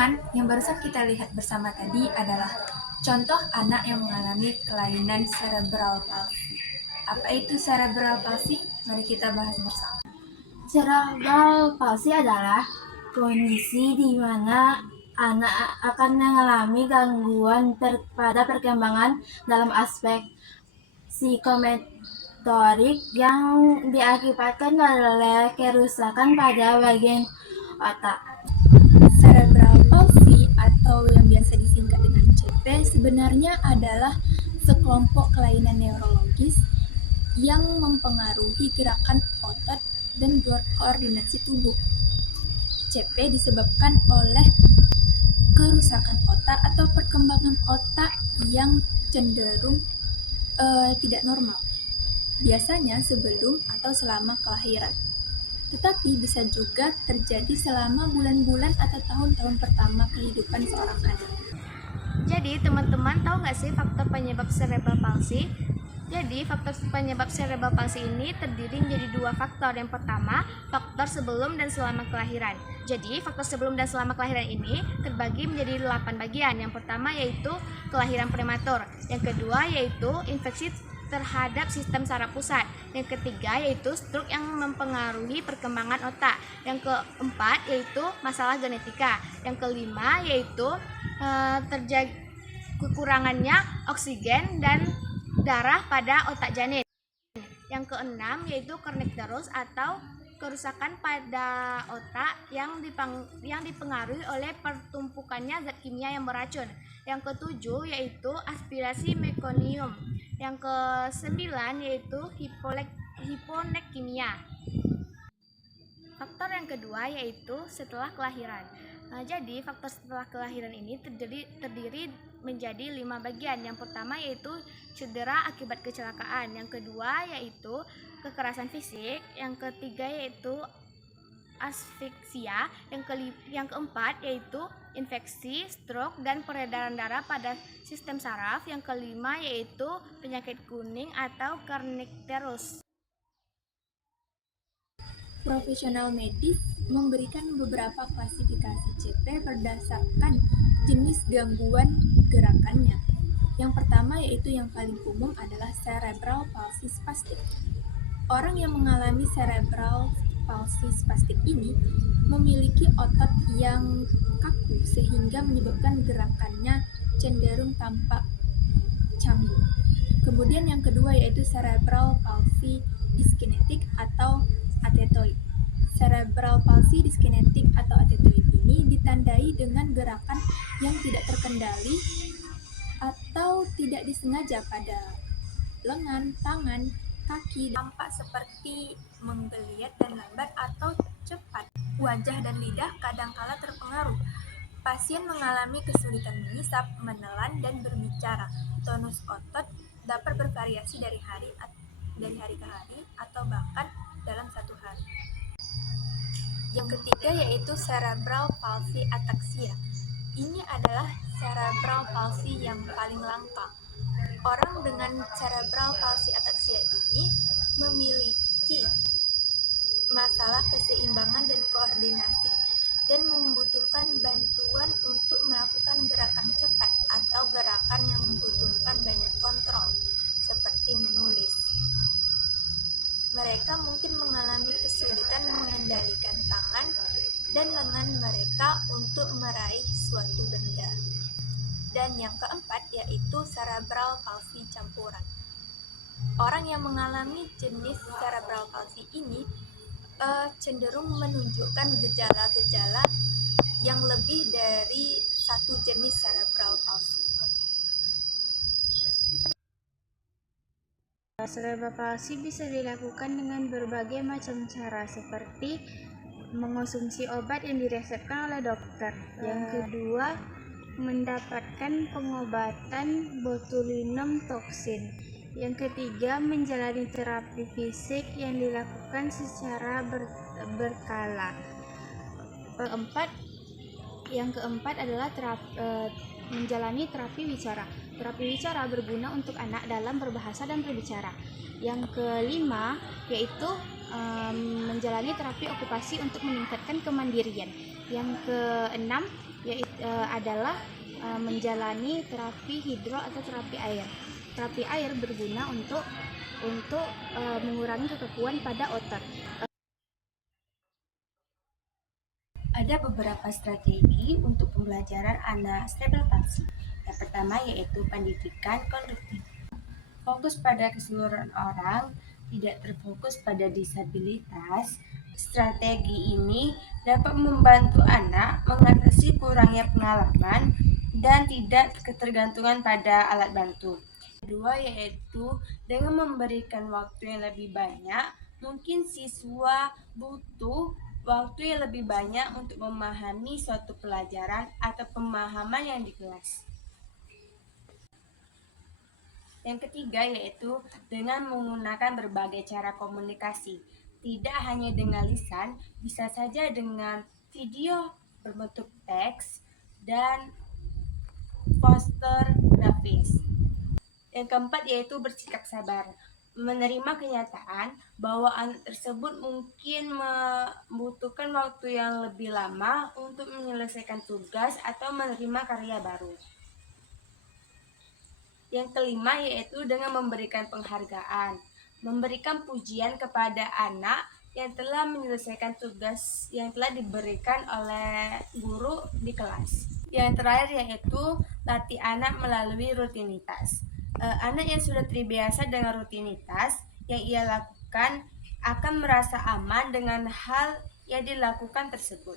Teman-teman, yang barusan kita lihat bersama tadi adalah contoh anak yang mengalami kelainan cerebral palsy. Apa itu cerebral palsy? Mari kita bahas bersama. Cerebral palsy adalah kondisi di mana anak akan mengalami gangguan pada perkembangan dalam aspek psikomotorik yang diakibatkan oleh kerusakan pada bagian otak. Cerebral palsy atau yang biasa disingkat dengan CP sebenarnya adalah sekelompok kelainan neurologis yang mempengaruhi gerakan otot dan koordinasi tubuh. CP disebabkan oleh kerusakan otak atau perkembangan otak yang cenderung tidak normal, biasanya sebelum atau selama kelahiran. Tetapi bisa juga terjadi selama bulan-bulan atau tahun-tahun pertama kehidupan seorang anak. Jadi teman-teman tahu nggak sih faktor penyebab cerebral palsy? Jadi faktor penyebab cerebral palsy ini terdiri menjadi dua faktor. Yang pertama, faktor sebelum dan selama kelahiran. Jadi faktor sebelum dan selama kelahiran ini terbagi menjadi 8 bagian. Yang pertama yaitu kelahiran prematur. Yang kedua yaitu infeksi terhadap sistem saraf pusat. Yang ketiga yaitu stroke yang mempengaruhi perkembangan otak. Yang keempat yaitu masalah genetika. Yang kelima yaitu terjadi kekurangannya oksigen dan darah pada otak janin. Yang keenam yaitu kernicterus atau kerusakan pada otak yang dipengaruhi oleh pertumpukannya zat kimia yang beracun. Yang ketujuh yaitu aspirasi mekonium. Yang kesembilan yaitu hiponektimia. Faktor yang kedua yaitu setelah kelahiran. Jadi faktor setelah kelahiran ini terdiri menjadi 5 bagian. Yang pertama yaitu cedera akibat kecelakaan. Yang kedua yaitu kekerasan fisik. Yang ketiga yaitu asfiksia. Yang keempat yaitu infeksi, stroke, dan peredaran darah pada sistem saraf. Yang kelima yaitu penyakit kuning atau kernicterus. Profesional medis memberikan beberapa klasifikasi CP berdasarkan jenis gangguan gerakannya. Yang pertama yaitu yang paling umum adalah cerebral palsy spastik. Orang yang mengalami cerebral palsy spastik ini memiliki otot yang kaku sehingga menyebabkan gerakannya cenderung tampak canggung. Kemudian yang kedua yaitu cerebral palsy dyskinetik atau atetoid. Cerebral palsy dyskinetik atau atetoid ini ditandai dengan gerakan yang tidak terkendali atau tidak disengaja pada lengan, tangan, kaki, tampak seperti menggeliat dan lambat atau cepat. Wajah dan lidah kadangkala terpengaruh. Pasien mengalami kesulitan mengisap, menelan, dan berbicara. Tonus otot dapat bervariasi dari hari ke hari atau bahkan dalam satu hari. Yang ketiga yaitu cerebral palsy ataxia. Ini adalah cerebral palsy yang paling langka. Orang dengan cerebral palsy ataxia ini memiliki masalah keseimbangan dan koordinasi dan membutuhkan bantuan untuk melakukan gerakan cepat atau gerakan yang membutuhkan banyak kontrol seperti menulis. Mereka mungkin mengalami kesulitan mengendalikan tangan dan lengan mereka untuk meraih suatu benda. Dan yang keempat yaitu cerebral palsy campuran. Orang yang mengalami jenis cerebral palsy ini cenderung menunjukkan gejala-gejala yang lebih dari satu jenis cerebral palsy. Cerebral palsy bisa dilakukan dengan berbagai macam cara seperti mengonsumsi obat yang diresepkan oleh dokter. Yang kedua, mendapatkan pengobatan botulinum toksin. Yang ketiga, menjalani terapi fisik yang dilakukan secara berkala. Yang keempat adalah menjalani terapi wicara. Terapi wicara berguna untuk anak dalam berbahasa dan berbicara. Yang kelima yaitu menjalani terapi okupasi untuk meningkatkan kemandirian. Yang keenam yaitu adalah menjalani terapi hidro atau terapi air. Terapi air berguna untuk mengurangi kekakuan pada otot. Ada beberapa strategi untuk pembelajaran anak cerebral palsy. Yang pertama yaitu pendidikan konduktif. Fokus pada keseluruhan orang, tidak terfokus pada disabilitas. Strategi ini dapat membantu anak mengatasi kurangnya pengalaman dan tidak ketergantungan pada alat bantu. Kedua yaitu dengan memberikan waktu yang lebih banyak, mungkin siswa butuh waktu yang lebih banyak untuk memahami suatu pelajaran atau pemahaman yang di kelas. Yang ketiga yaitu dengan menggunakan berbagai cara komunikasi. Tidak hanya dengan lisan, bisa saja dengan video berbentuk teks dan poster grafis. Yang keempat yaitu bersikap sabar. Menerima kenyataan bahwa anak tersebut mungkin membutuhkan waktu yang lebih lama untuk menyelesaikan tugas atau menerima karya baru. Yang kelima yaitu dengan memberikan penghargaan, memberikan pujian kepada anak yang telah menyelesaikan tugas yang telah diberikan oleh guru di kelas. Yang terakhir yaitu latih anak melalui rutinitas. Anak yang sudah terbiasa dengan rutinitas yang ia lakukan akan merasa aman dengan hal yang dilakukan tersebut.